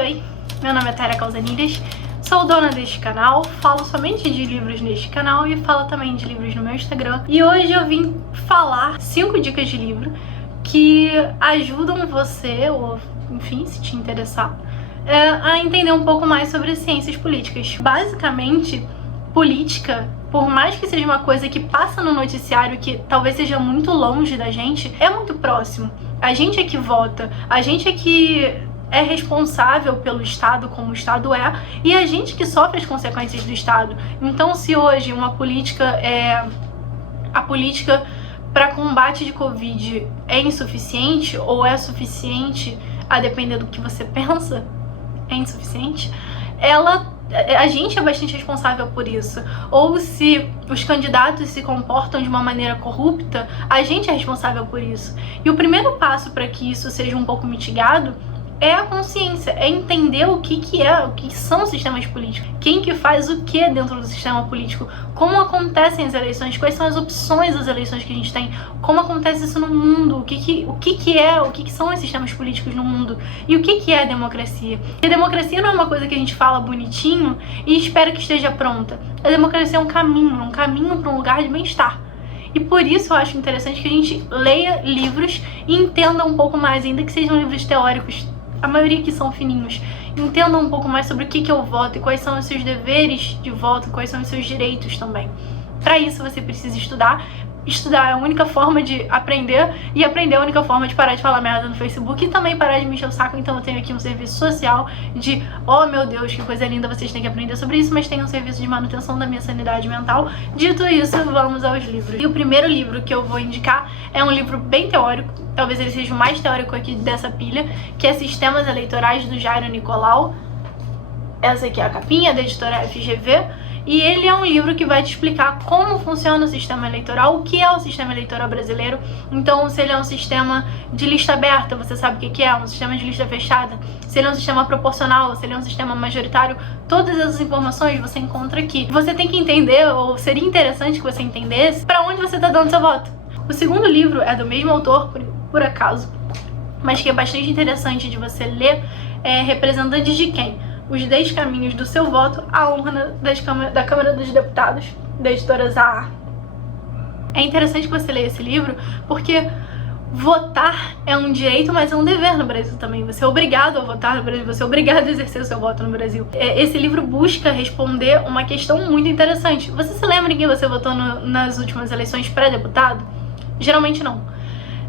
Oi, meu nome é Tayara Calzanilhas, sou dona deste canal, falo somente de livros neste canal e falo também de livros no meu Instagram. E hoje eu vim falar 5 dicas de livro que ajudam você, ou enfim, se te interessar, a entender um pouco mais sobre ciências políticas. Basicamente, política, por mais que seja uma coisa que passa no noticiário, que talvez seja muito longe da gente, é muito próximo. A gente é que vota, a gente é que é responsável pelo Estado como o Estado é, e a gente que sofre as consequências do Estado. Então, se hoje uma política a política para combate de Covid é insuficiente, ou é suficiente, a depender do que você pensa, é insuficiente, a gente é bastante responsável por isso. Ou se os candidatos se comportam de uma maneira corrupta, a gente é responsável por isso. E o primeiro passo para que isso seja um pouco mitigado é a consciência, é entender o que são os sistemas políticos, quem que faz o que dentro do sistema político, como acontecem as eleições, quais são as opções das eleições que a gente tem, como acontece isso no mundo, o que são os sistemas políticos no mundo e o que é a democracia. E a democracia não é uma coisa que a gente fala bonitinho e espera que esteja pronta. A democracia é um caminho para um lugar de bem-estar. E por isso eu acho interessante que a gente leia livros e entenda um pouco mais, ainda que sejam livros teóricos, a maioria aqui são fininhos, entenda um pouco mais sobre o que eu voto e quais são os seus deveres de voto, quais são os seus direitos também. Para isso você precisa estudar. Estudar é a única forma de aprender, e aprender é a única forma de parar de falar merda no Facebook e também parar de me encher o saco. Então eu tenho aqui um serviço social de, oh meu Deus, que coisa linda, vocês têm que aprender sobre isso, mas tem um serviço de manutenção da minha sanidade mental. Dito isso, vamos aos livros. E o primeiro livro que eu vou indicar é um livro bem teórico, talvez ele seja o mais teórico aqui dessa pilha, que é Sistemas Eleitorais, do Jairo Nicolau. Essa aqui é a capinha, da editora FGV. E ele é um livro que vai te explicar como funciona o sistema eleitoral, o que é o sistema eleitoral brasileiro. Então, se ele é um sistema de lista aberta, você sabe o que é, um sistema de lista fechada, se ele é um sistema proporcional, se ele é um sistema majoritário, todas essas informações você encontra aqui. Você tem que entender, ou seria interessante que você entendesse, para onde você está dando seu voto. O segundo livro é do mesmo autor, por acaso, mas que é bastante interessante de você ler, é Representantes de Quem? Os 10 caminhos do seu voto à honra da Câmara dos Deputados, da editora Zahar. É interessante que você leia esse livro porque votar é um direito, mas é um dever no Brasil também. Você é obrigado a votar no Brasil, você é obrigado a exercer o seu voto no Brasil. Esse livro busca responder uma questão muito interessante. Você se lembra em quem você votou nas últimas eleições pré-deputado? Geralmente não.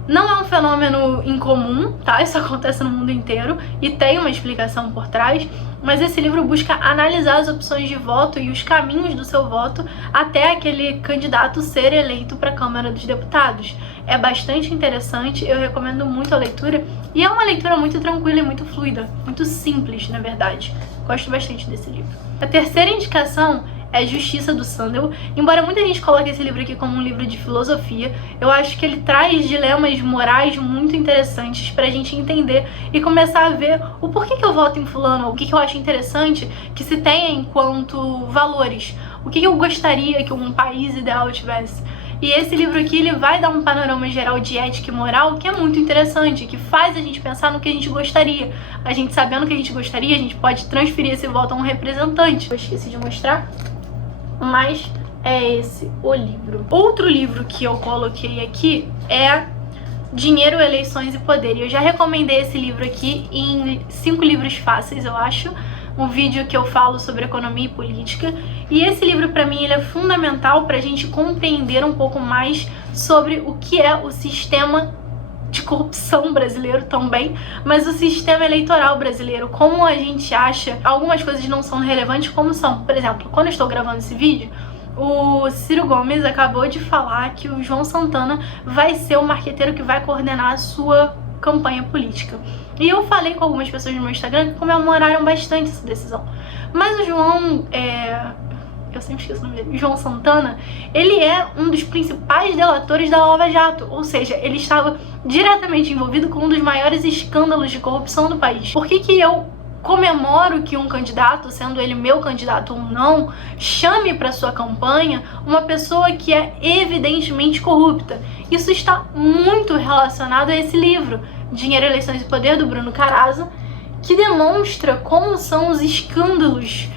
Não é um fenômeno incomum, tá? Isso acontece no mundo inteiro e tem uma explicação por trás, mas esse livro busca analisar as opções de voto e os caminhos do seu voto até aquele candidato ser eleito para a Câmara dos Deputados. É bastante interessante, eu recomendo muito a leitura, e é uma leitura muito tranquila e muito fluida, muito simples, na verdade. Gosto bastante desse livro. A terceira indicação é Justiça, do Sandel. Embora muita gente coloque esse livro aqui como um livro de filosofia, eu acho que ele traz dilemas morais muito interessantes pra gente entender e começar a ver o porquê que eu voto em fulano, o que eu acho interessante que se tenha enquanto valores, o que eu gostaria que um país ideal tivesse. E esse livro aqui, ele vai dar um panorama geral de ética e moral que é muito interessante, que faz a gente pensar no que a gente gostaria. A gente sabendo o que a gente gostaria, a gente pode transferir esse voto a um representante. Eu esqueci de mostrar, mas é esse o livro. Outro livro que eu coloquei aqui é Dinheiro, Eleições e Poder. E eu já recomendei esse livro aqui em 5 livros fáceis, eu acho. Um vídeo que eu falo sobre economia e política. E esse livro, pra mim, ele é fundamental pra gente compreender um pouco mais sobre o que é o sistema de corrupção brasileiro também, mas o sistema eleitoral brasileiro, como a gente acha, algumas coisas não são relevantes como são. Por exemplo, quando eu estou gravando esse vídeo, o Ciro Gomes acabou de falar que o João Santana vai ser o marqueteiro que vai coordenar a sua campanha política. E eu falei com algumas pessoas no meu Instagram que comemoraram bastante essa decisão. Mas o João, eu sempre esqueço o nome dele, João Santana, ele é um dos principais delatores da Lava Jato, ou seja, ele estava diretamente envolvido com um dos maiores escândalos de corrupção do país. Por que que eu comemoro que um candidato, sendo ele meu candidato ou não, chame para sua campanha uma pessoa que é evidentemente corrupta? Isso está muito relacionado a esse livro, Dinheiro, Eleições e Poder, do Bruno Carazo, que demonstra como são os escândalos,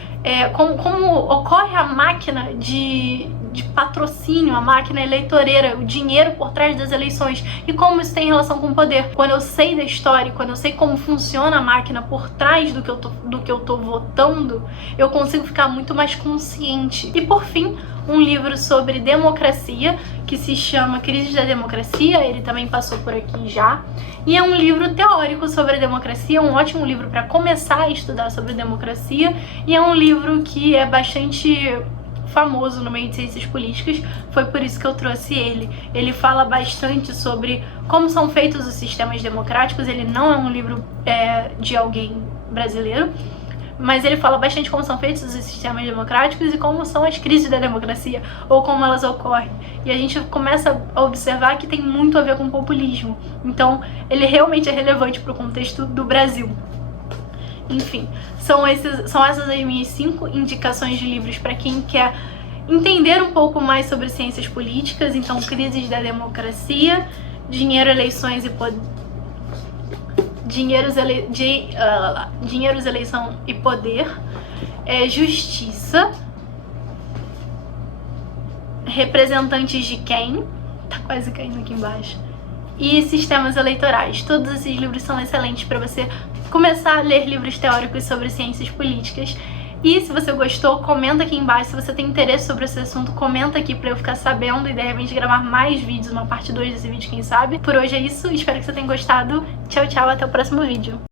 como ocorre a máquina de patrocínio, a máquina eleitoreira, o dinheiro por trás das eleições e como isso tem relação com o poder. Quando eu sei da história, quando eu sei como funciona a máquina por trás do que eu tô votando, eu consigo ficar muito mais consciente. E por fim, um livro sobre democracia que se chama Crise da Democracia, ele também passou por aqui já, e é um livro teórico sobre a democracia, um ótimo livro para começar a estudar sobre democracia, e é um livro que é bastante famoso no meio de ciências políticas, foi por isso que eu trouxe ele. Ele fala bastante sobre como são feitos os sistemas democráticos, ele não é um livro de alguém brasileiro, mas ele fala bastante como são feitos os sistemas democráticos e como são as crises da democracia, ou como elas ocorrem. E a gente começa a observar que tem muito a ver com populismo. Então, ele realmente é relevante para o contexto do Brasil. Enfim, são essas as minhas 5 indicações de livros para quem quer entender um pouco mais sobre ciências políticas. Então, Crises da Democracia, Dinheiro, Eleições e Poder... Dinheiros, Eleição e Poder, Justiça, Representantes de Quem, tá quase caindo aqui embaixo, e Sistemas Eleitorais. Todos esses livros são excelentes para você começar a ler livros teóricos sobre ciências políticas. E se você gostou, comenta aqui embaixo. Se você tem interesse sobre esse assunto, comenta aqui pra eu ficar sabendo e de repente gravar mais vídeos, uma parte 2 desse vídeo, quem sabe. Por hoje é isso, espero que você tenha gostado. Tchau, tchau, até o próximo vídeo.